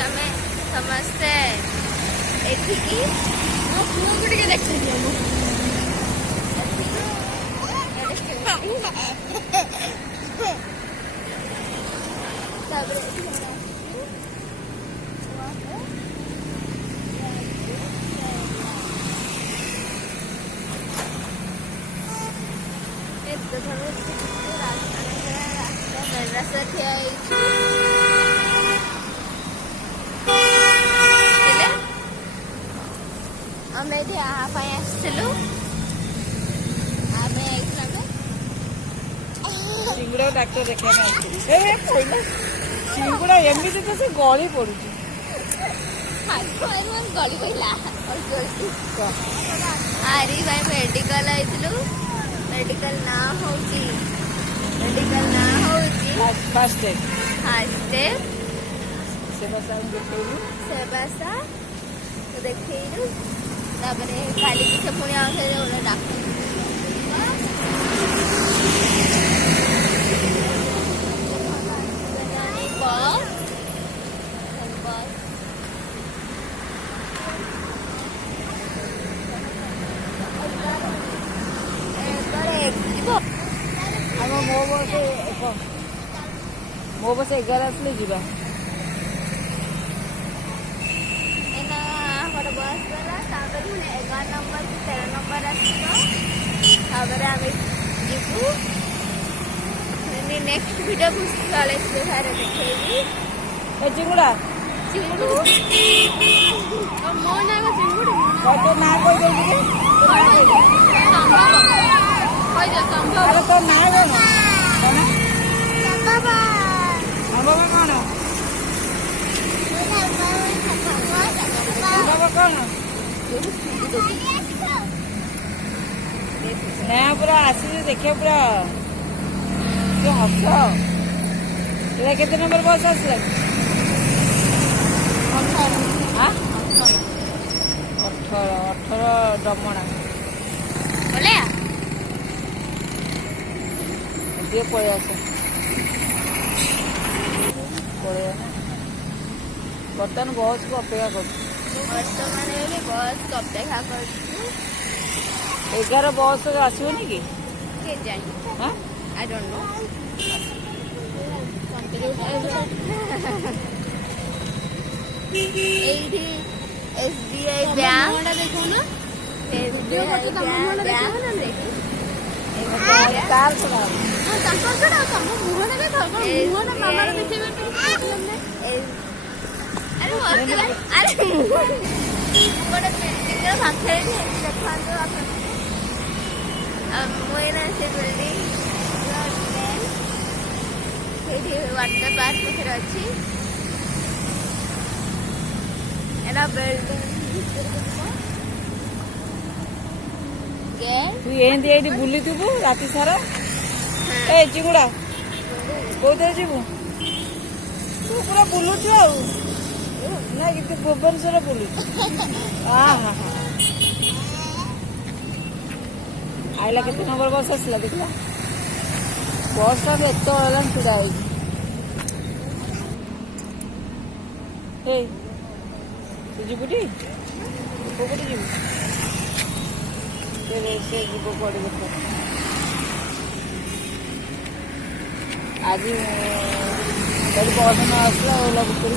आमे समस्ते एठिकी मो पुओ को टिके देखै दियो मो चिंगुड़ा डाक्टर देखा चिंगुड़ा एमती तो से गली पड़ू गली पड़ा आरी भाई मेडिकल आइलु मेडिकल ना होची फास्ट सेबासा तो देखैलु तापरे काली किसे पुणी आउथे ओला डाक्टर मो बस 11 आसले जीवा बस गला 11 नंबर 13 नंबर आमे जीवु नेक्स्ट वीडियो पुस्तकालय से सारे देखेगी चिंगुड़ा मो ना चिंगुड़ी तो ना कोई दे अरे तो ना बाबा कौन बाबा कौन ना पूरा आसी देखिए पूरा जो हस केते नंबर बस आसला 18 डमणा बोले ये पड़े बर्तमान बस को अपेक्षा कर बस को अपेक्षा कर 11 बस आसोनी कि हाँ आई डोंट नो एठी एसबीआई बैंक देखो ना एसबीआई बैंक कार सुना वाटर पार्क पाखे अच्छी तू ये बुली थी राति सारा ए चिंगुड़ा कौन जीवु तू पूरा बुलुचु ना कि भुवनेश्वर बुलु आइला केते नंबर बस आसला देखला बस टा एत छुड़ा तू जीवुटी कोपटे जीवु से जीव कड़े देख आज बस न आसला ओला बुक कर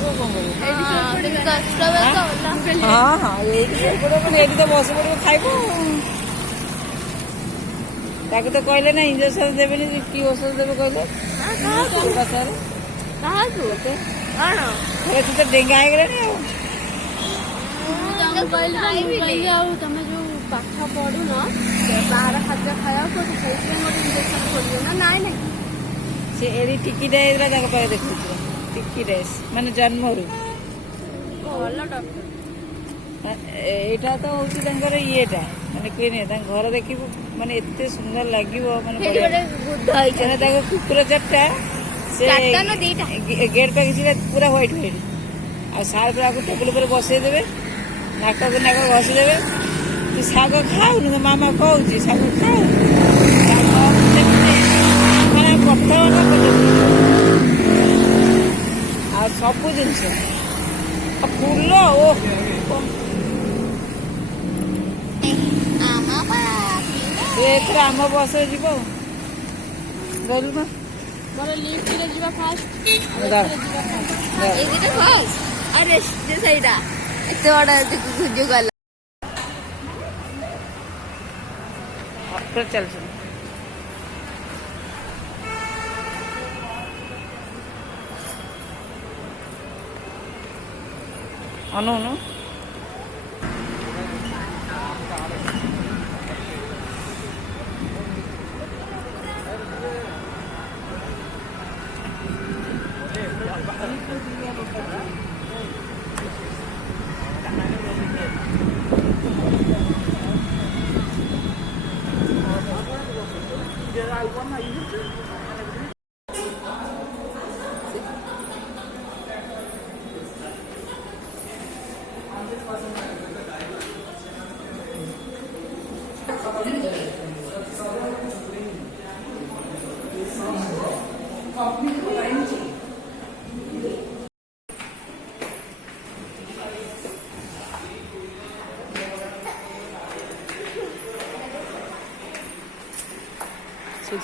हाँ हाँ ये तो बस पड़ो खाइब ताकि तो कहले ना इंजेक्शन देवे कि औषध देवे कहले तू तो डेंगा तुम जो पाठ पढ़ुन बाहर खाद्य खाया इंजेक्शन खोलियो ना नाई से एरी टिकी देखु टिकी माने जन्म एटा तो होची येटा माने क्लिनिक घर देखिबु माने एते सुंदर लागिवो माने कुकुर चट्टा से गेट पे पूरा व्हाइट व्हाइट आ सार पूरा टेबल पर बसई देबे नाक घसी देबे तू शाग खाऊ मामा कहूँ शाग खाऊ माने पत्थर आ सब जिन ଫୁଲ ଓ ଏଥିରେ ଆମ ବସରେ ଯିବ ଗଲୁ ନା ମୋର ଲିଫ୍ଟରେ ଯିବା ଫାଷ୍ଟ ଏଇଟା ଫାଷ୍ଟ ଆରେ ସେଇଟା ଏତେ ବଡ଼ ଯୋଉ ଗଲା ଚାଲୁଛୁ ଅନଉନୁ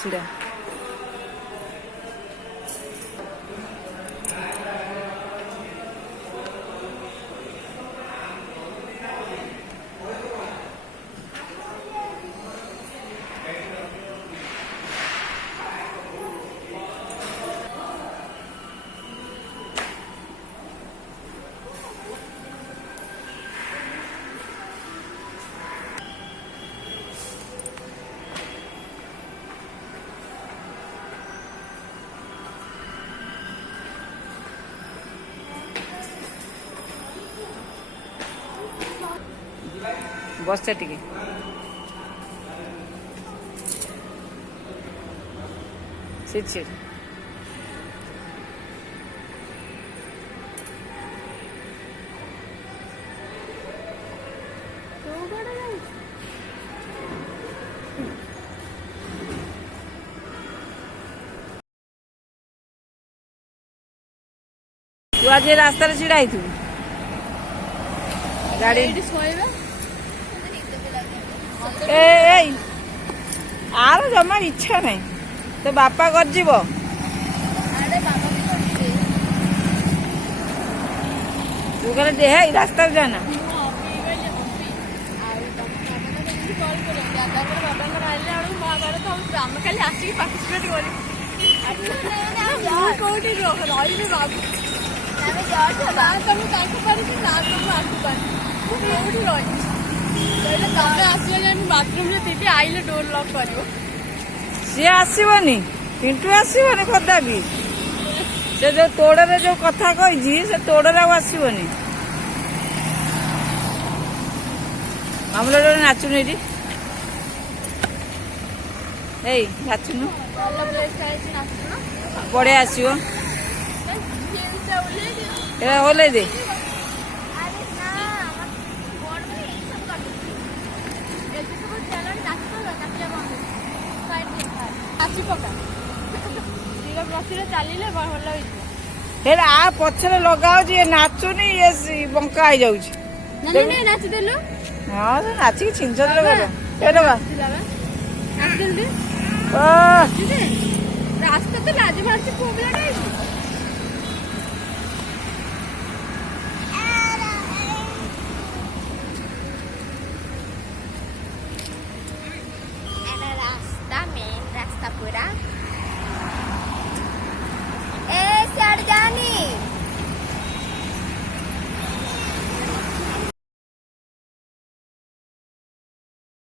ଛିଡ଼ା ବସ୍ତା ଟିକେ ସିଟ୍ ତୁ ଆଜି ରାସ୍ତାରେ ଛିଡ଼ା ହେଇଥିବୁ ଗାଡ଼ି ଏଇଠି ଶୋଇବା ଏଇ ଆର ଜମା ଇଚ୍ଛା ନାହିଁ ତୋ ବାପା କରିଯିବ ଆରେ ବାବା ବି କରୁଛି ତୁ କହିଲେ ଦେ ହେଇ ରାସ୍ତାରେ ଯାନା ଆଉ ବାବାଙ୍କର ଆଇଲେ ବେଳକୁ ମହାଭାରତ ହଉଥିବ ଆମେ ଖାଲି ଆସିକି ପାର୍ଟିସିପେଟ୍ କରିବୁ କୋଉଠି ରହିବି ବାବୁ ଆମେ ଯାଉଛୁ ନା ତମେ ତାଙ୍କୁ ପାରିବି ନା ତମେ ଆକୁ ପାରିବି ମୁଁ କୋଉଠି ରହିବି କହିଲେ ତମେ ଆସିବ ଯାଇ ମୁଁ ବାଥରୁମ୍ରେ ଥିବି ଆଇଲେ ଡୋର୍ ଲକ୍ କରିବ ସିଏ ଆସିବନି ପିଣ୍ଟୁ ଆସିବନି କଦାପି ସେ ଯୋଉ ତୋଡ଼ରେ ଯୋଉ କଥା କହିଛି ସେ ତୋଡ଼ରେ ଆଉ ଆସିବନି ଆମର ଜଣେ ନାଚୁନି ଏଠି ଏଇ ନାଚୁନୁ ଭଲ ପ୍ଲେସ୍ ଖାଇଛି ନାଚୁନ ବଢ଼ିଆ ଆସିବ ଓହ୍ଲେଇ ଏଟା ଓହ୍ଲେଇ ଦେ ଆରେ ନା ଆମର ବଡ଼ ଭାଇ ଏଇ ସବୁ କାଟୁଛି ଏଠି ସବୁ ଚାଲଣି ନାଚିବା କାଟିବା ବନ୍ଦ ନାଚି ପକା ଧୀର ଗତିରେ ଚାଲିଲେ ଭଲ ହେଇଯିବ ହେଲେ ଆ ପଛରେ ଲଗା ହଉଛି ଇଏ ନାଚୁନି ଇଏ ବଙ୍କା ହେଇଯାଉଛି ନାଇଁ ନାଚିଦେଲୁ ହଁ ସେ ନାଚିକି ଛିଞ୍ଚରେ ଗଲ ଏଇଟା ବା ନାଚିଦେଲୁ ରାସ୍ତା ତ ଲାଜି ମାରୁଛି ପୁଅ ପିଲାଟା ହେଇଛି ରାସ୍ତା ମେନ୍ ରାସ୍ତା ପୁରା